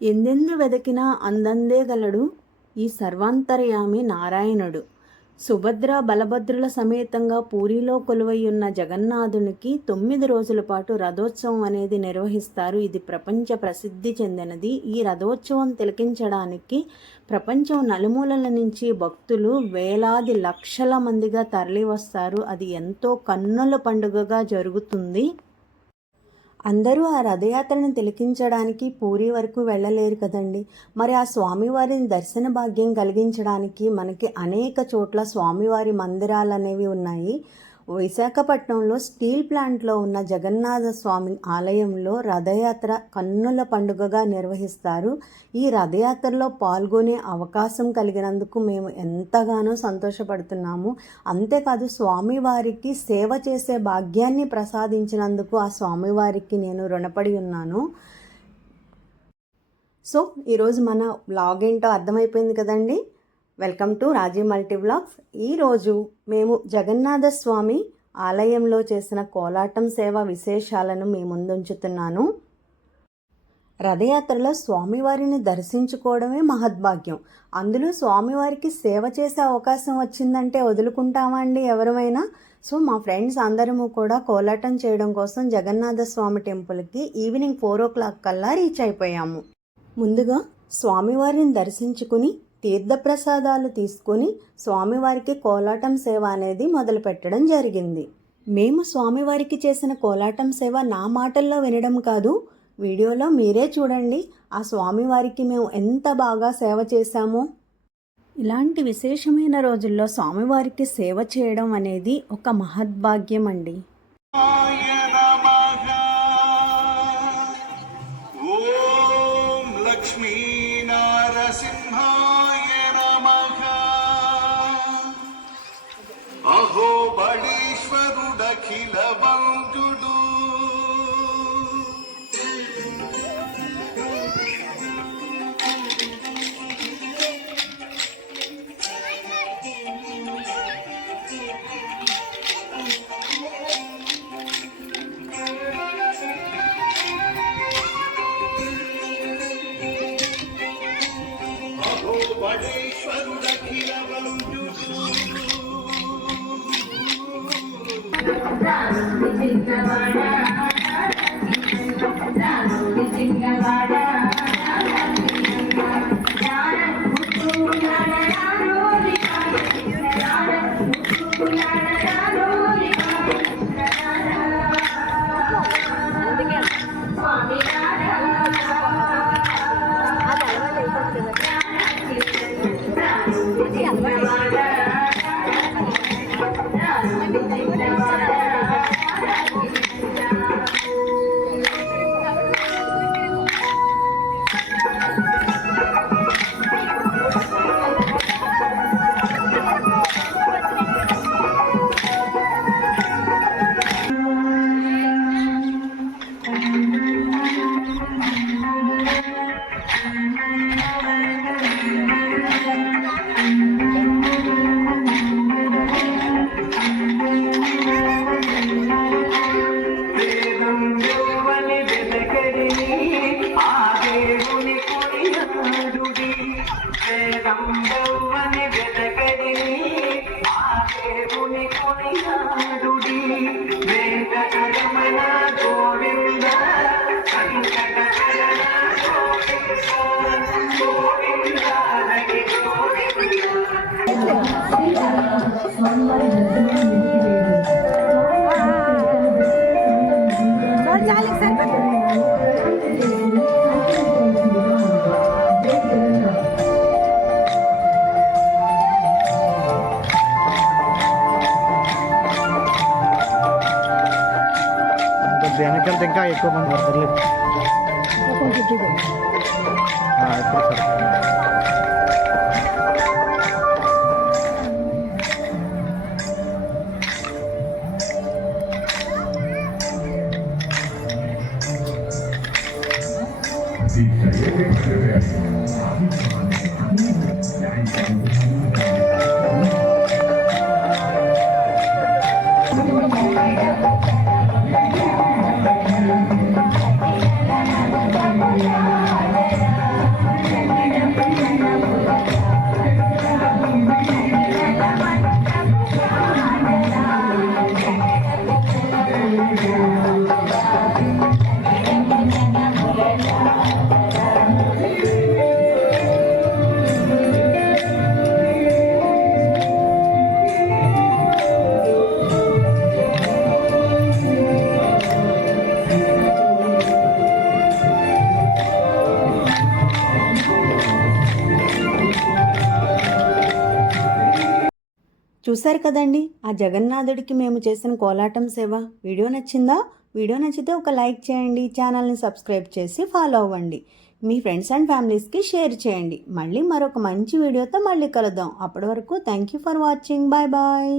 ఎందెందు వెదకినా అందందే గలడు ఈ సర్వాంతర్యామి నారాయణుడు. సుభద్ర బలభద్రుల సమేతంగా పూరిలో కొలువైయున్న జగన్నాథునికి 9 రోజుల పాటు రథోత్సవం అనేది నిర్వహిస్తారు. ఇది ప్రపంచ ప్రసిద్ధి చెందినది. ఈ రథోత్సవం తిలకించడానికి ప్రపంచం నలుమూలల నుంచి భక్తులు వేలాది లక్షల మందిగా తరలివస్తారు. అది ఎంతో కన్నుల పండుగగా జరుగుతుంది. అందరూ ఆ రథయాత్రను తిలకించడానికి పూరి వరకు వెళ్ళలేరు కదండి. మరి ఆ స్వామివారిని దర్శన భాగ్యం కలిగించడానికి మనకి అనేక చోట్ల స్వామివారి మందిరాలు అనేవి ఉన్నాయి. విశాఖపట్నంలో స్టీల్ ప్లాంట్లో ఉన్న జగన్నాథ స్వామి ఆలయంలో రథయాత్ర కన్నుల పండుగగా నిర్వహిస్తారు. ఈ రథయాత్రలో పాల్గొనే అవకాశం కలిగినందుకు మేము ఎంతగానో సంతోషపడుతున్నాము. అంతేకాదు స్వామివారికి సేవ చేసే భాగ్యాన్ని ప్రసాదించినందుకు ఆ స్వామివారికి నేను రుణపడి ఉన్నాను. సో ఈరోజు మన వ్లాగ్ ఏంటో అర్థమైపోయింది కదండి. Welcome to Raji multi vlogs. ఈరోజు మేము జగన్నాథ స్వామి ఆలయంలో చేసిన కోలాటం సేవ విశేషాలను మీ ముందుంచుతున్నాను. రథయాత్రలో స్వామివారిని దర్శించుకోవడమే మహద్భాగ్యం. అందులో స్వామివారికి సేవ చేసే అవకాశం వచ్చిందంటే వదులుకుంటామా అండి ఎవరమైనా? సో మా ఫ్రెండ్స్ అందరము కూడా కోలాటం చేయడం కోసం జగన్నాథ స్వామి టెంపుల్కి ఈవినింగ్ 4 o'clock కల్లా రీచ్ అయిపోయాము. ముందుగా స్వామివారిని దర్శించుకుని తీర్థప్రసాదాలు తీసుకొని స్వామివారికి కోలాటం సేవ అనేది మొదలు పెట్టడం జరిగింది. మేము స్వామివారికి చేసిన కోలాటం సేవ నా మాటల్లో వినడం కాదు, వీడియోలో మీరే చూడండి. ఆ స్వామివారికి మేము ఎంత బాగా సేవ చేశామో. ఇలాంటి విశేషమైన రోజుల్లో స్వామివారికి సేవ చేయడం అనేది ఒక మహద్భాగ్యం అండి. అహో బడీశ్వరుడఖిల వంజుడు అహో బడీశ్వరుడఖిల వంజుడు వెనకాల ఇంకా ఎక్కువ మంది పడతారు. చూశారు కదండి ఆ జగన్నాథుడికి మేము చేసిన కోలాటం సేవ. వీడియో నచ్చిందా? వీడియో నచ్చితే ఒక లైక్ చేయండి, ఛానల్ని సబ్స్క్రైబ్ చేసి ఫాలో అవ్వండి, మీ ఫ్రెండ్స్ అండ్ ఫ్యామిలీస్కి షేర్ చేయండి. మళ్ళీ మరొక మంచి వీడియోతో మళ్ళీ కలుద్దాం. అప్పటి వరకు thank you for watching. Bye bye.